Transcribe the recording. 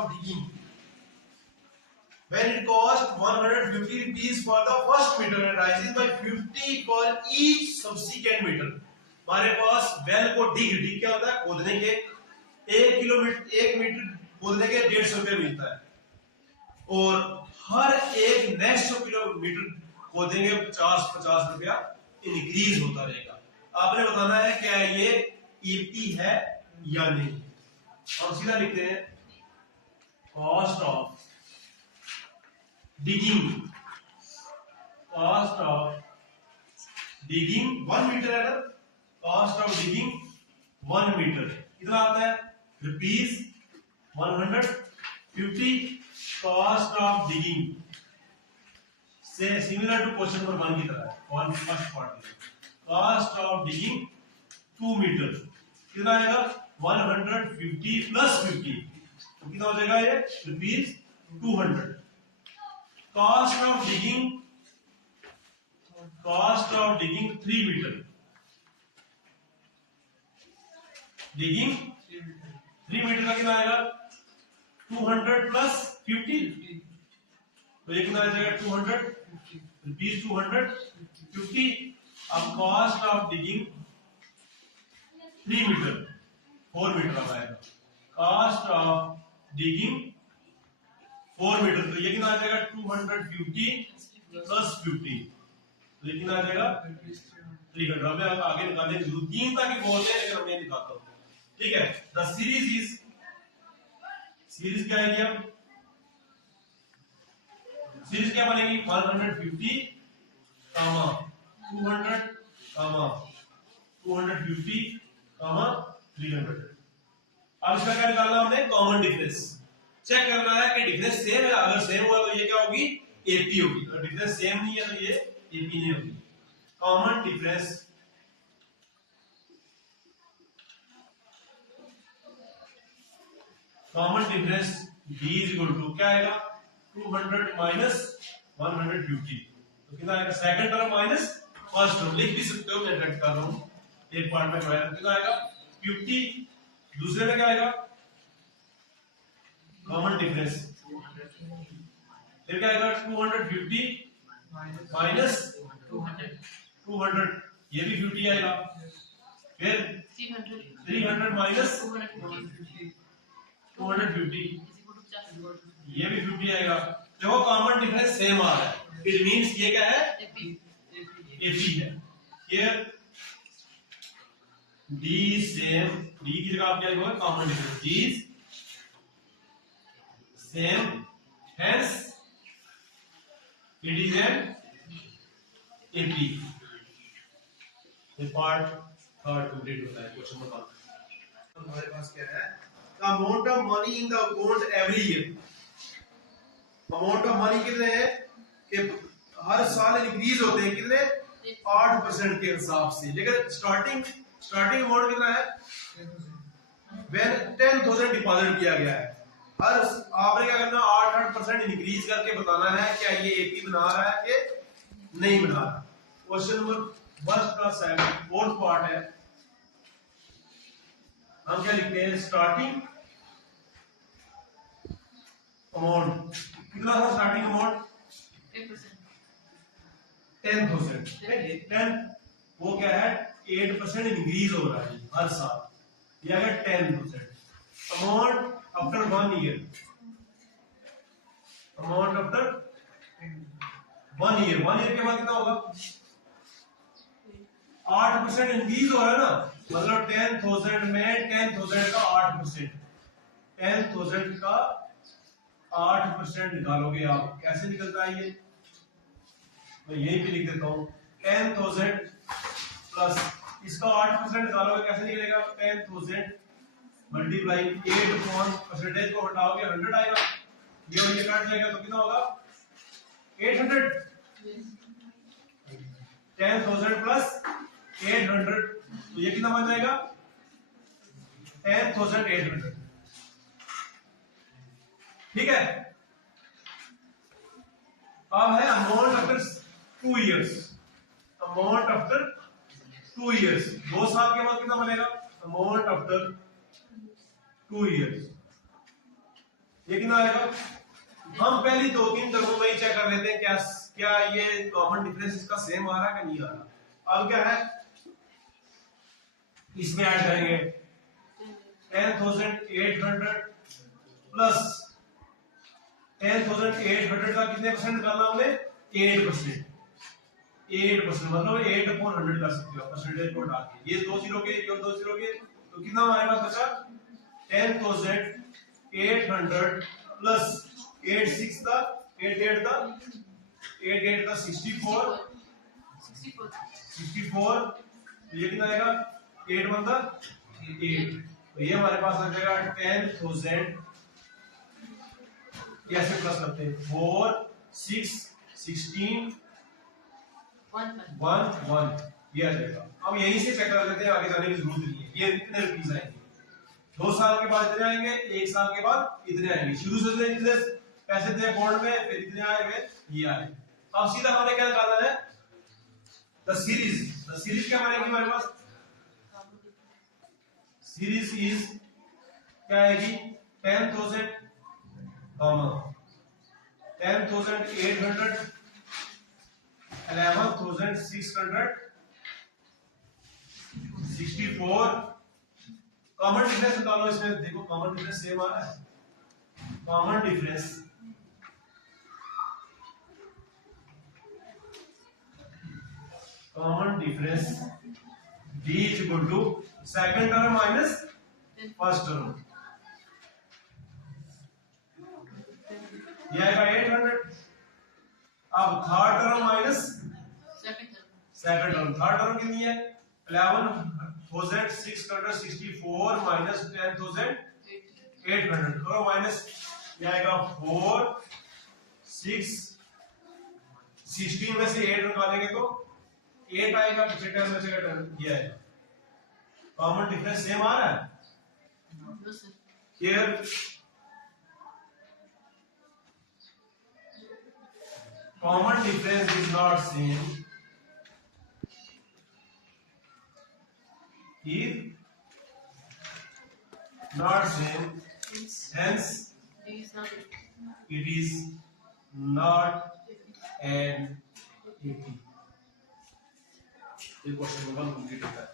of digging. When it cost 150 rupees for the first meter and rises by 50 for each subsequent meter. हमारे पास well को डिग क्या होता है? खोदने के 1 मीटर खोदने के 150 रुपये मिलता है, और हर एक नेक्स्ट किलोमीटर खोदेंगे 50 रुपया इंक्रीज होता रहेगा। आपने बताना है क्या ये ईपी है या नहीं। हम सीधा लिखते हैं cost of digging, cost of digging 1 metre है ना, कॉस्ट ऑफ डिगिंग 1 मीटर कितना आता है? ₹150। कॉस्ट ऑफ डिगिंग से सिमिलर टू क्वेश्चन नंबर 1 की तरह one first part. Cost of digging 2 metre कितना आएगा? 150 प्लस 50 कितना हो जाएगा? ये ₹200। Cost of digging 3 metre, digging 3 metre का कितना आएगा? 200 प्लस 50, तो ये कितना आ जाएगा? 250। अब cost of digging 3 meter 4 meter आ जाएगा। कॉस्ट ऑफ डिगिंग 4 मीटर, तो ये कितना आ जाएगा? 250 प्लस 50, तो ये कितना आ जाएगा? 300। हमें आप आगे निकालने की जरूरत 3 तक ही बोलते हैं, लेकिन हम नहीं निकालता हूं। ठीक है, द सीरीज क्या है? अब सीरीज क्या बनेगी? 150 कामा 200 कामा 250 कामा 300। अब इसका क्या निकालना हमने? कॉमन डिफरेंस चेक करना है कि डिफरेंस सेम है। अगर सेम हुआ तो ये क्या होगी? एपी होगी। अगर डिफरेंस सेम नहीं है तो ये एपी नहीं होगी। Common difference D is equal to क्या आएगा? 200 माइनस 150, तो कितना आएगा? Second term minus first term. लिख भी सकते हो, मैं डायरेक्ट कर रहा हूं। एक पार्ट में कितना आएगा? 50, दूसरे में क्या आएगा? कॉमन डिफरेंस फिर क्या आएगा? 250 माइनस 200, ये भी 50 आएगा। फिर 300 माइनस 250, ये भी 50 आएगा। देखो कॉमन डिफरेंस सेम आ रहा है, इट मींस ये क्या है? एपी है। हियर डी सेम, डी की जगह आप क्या लिखोगे? Common difference D is same, hence it is an AP. ये पार्ट थर्ड कंप्लीट होता है। क्वेश्चन नंबर 1 हमारे पास क्या है? The amount of money in the account every year. Amount of money कितने हैं कि हर साल इंक्रीज होते हैं? कितने? 8% के हिसाब से। लेकिन स्टार्टिंग अमाउंट कितना है? When 10,000 डिपॉजिट किया गया है, हर आपने क्या करना? 8% इंक्रीज करके बताना है क्या ये एपी बना रहा है कि नहीं बना रहा। क्वेश्चन नंबर 1 का 4th पार्ट है। हम क्या लिखते हैं? स्टार्टिंग अमाउंट कितना था? Starting amount 10,000। 10 वो क्या है? 8% इंक्रीज हो रहा है हर साल। ये अगर 10,000 amount after 1 year, amount after 1 year, 1 year के बाद कितना होगा? 8% इंक्रीज हो रहा है ना, मतलब 10,000 में 10,000 का 8%, 10,000 का 8% निकालोगे आप, कैसे निकलता है ये? मैं यही पे लिख देता हूं। 10,000 प्लस इसका 8% निकालोगे, कैसे निकलेगा? 10,000 मल्टीप्लाई 8% को हटाओगे 100 आएगा, ये और ये काट जाएगा तो कितना होगा? 800। 10,000 प्लस 800, तो ये कितना बन जाएगा? 10,800। ठीक है। अब है amount after 2 years. Amount after 2 years, 2 साल के बाद कितना बनेगा? अमाउंट आफ्टर 2 इयर्स, लेकिन आएगा। हम पहली 2-3 टर्मों में ही चेक कर लेते हैं क्या क्या ये कॉमन डिफरेंस इसका सेम आ रहा है कि नहीं आ रहा। अब क्या है, इसमें ऐड करेंगे 10,800 प्लस 10,800 का कितने परसेंट निकालना हमने, 8%। 8% मतलब 8/100 कर सकते हो परसेंटेज को डाल के। ये 2 जीरो के, ये 2 जीरो के, तो कितना हमारे पास बचा 10,800 प्लस 8 6 था, 8 8 था, 8 8 था 64, 64। ये कितना आएगा, 8 1 था 8। तो ये हमारे पास आ जाएगा 10,000। कैसे प्लस करते हैं, 4 6 16 1 1, ये आ जाएगा। अब यहीं से चेक कर लेते हैं, आगे जाने की जरूरत नहीं है। ये कितने रुपीस आएंगे, 2 साल के बाद इतने आएंगे, 1 साल के बाद इतने आएंगे। शुरू से इतने पैसे थे बॉन्ड में, फिर इतने आए हुए, ये आए। अब सीधा हमने क्या निकालना है, द सीरीज। द सीरीज क्या बनेगी हमारे पास, सीरीज इज क्या आएगी, 10,000 10,800 11,664। कॉमन डिफरेंस निकालो इसमें, देखो कॉमन डिफरेंस सेम आ रहा है। Common difference D is equal to second term minus first term, ये आएगा 800। अब third term minus second term, third term कितनी है, 11,664 माइनस 10,800 करो माइनस, ये आएगा 4 6 16 में से 8 निकालेंगे तो 8 आएगा, पीछे 10 में से 10 ये आएगा। कॉमन डिफरेंस सेम आ रहा है here. Common difference is not same, is not same, hence it is not an AP। ये क्वेश्चन नंबर 1 कंप्लीट होता है।